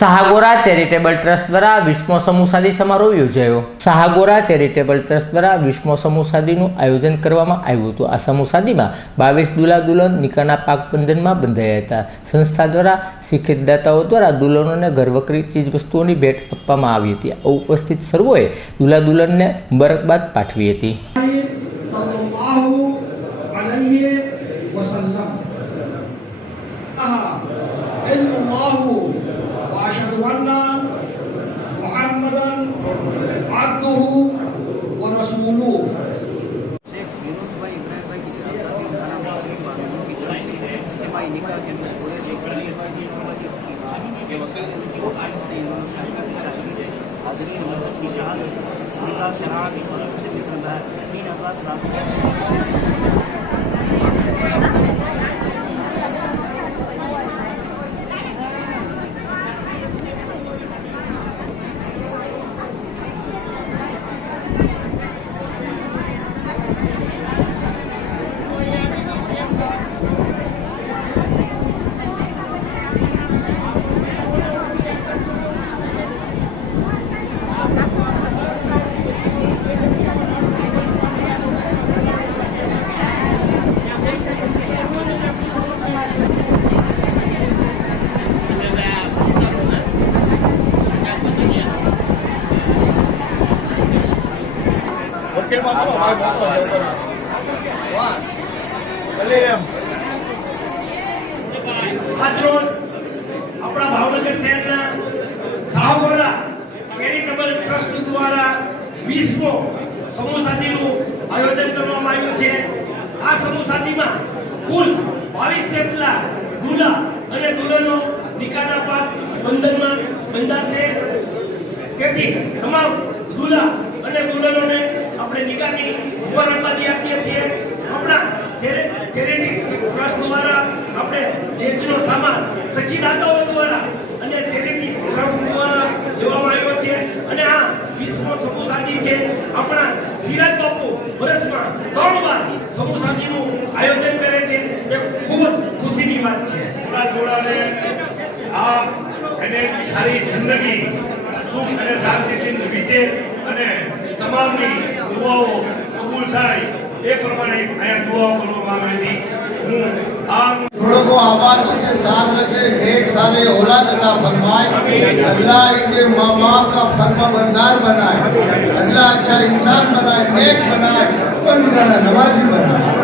સહાગોરા charitable trust દ્વારા વિશ્વ સમૂહ સાદી સમારોહ યોજાયો. સહાગોરા ચેરિટેબલ ટ્રસ્ટ દ્વારા વિશ્વ સમૂહ સાદીનું આયોજન કરવામાં આવ્યું હતું. આ સમૂહ સાદીમાં બાવીસ દુલા દુલ્હન નિકાના પાક બંધનમાં બંધાયા હતા. સંસ્થા દ્વારા શિક્ષિત દાતાઓ દ્વારા દુલ્હનોને ઘરવકરી ચીજવસ્તુઓની ભેટ આપવામાં આવી હતી. ઉપસ્થિત સર્વોએ દુલા દુલ્હનને મુબારકબાદ પાઠવી હતી. આ الله وأشهد سے محمدا عبده ورسوله حاضرین આજરોજ આપણા ભાવનગર શહેરના સાહોરા ચેરિટેબલ ટ્રસ્ટ દ્વારા વિશ્વ સમૂહ સાદીનું આયોજન કરવામાં આવ્યું છે આ સમૂહ સાદીમાં કુલ બાવીસ દુલ્હા અને દુલ્હનો નિકાના પાક બંધનમાં બંધાશે તેથી તમામ દુલા અને દુલ્હનોને આપણે નિકાહની મુબારકબાદી આપીએ છીએ. આપણા ચેરિટી ટ્રસ્ટ દ્વારા આપણે દેશનો સામાન સચ્ચિદાતાઓ દ્વારા અને ચેરિટી ટ્રસ્ટ દ્વારા લેવામાં આવ્યો છે. અને આ વિશ્વ સમૂહ છે. આપણા સિરાજ બાપુ વર્ષમાં ત્રણ વાર સમૂહ સાદીનું આયોજન કરે છે. તે ખૂબ જ ખુશીની વાત છે. જોડા જોડાને આ અને સારી જિંદગી સુખ અને શાંતિથી વીતે અને તમામની દુઆઓ કબૂલ થાય એ પ્રમાણે અહીંયા દુઆઓ કરવામાં આવી હતી હું આમ थोड़ों को आबादी के साथ रखे एक सारे औलाद अता फरमाए अल्लाह इनके माँ बाप का फर्मा बरदार बनाए अल्लाह अच्छा इंसान बनाए नेक बनाए और नमाजी बनाए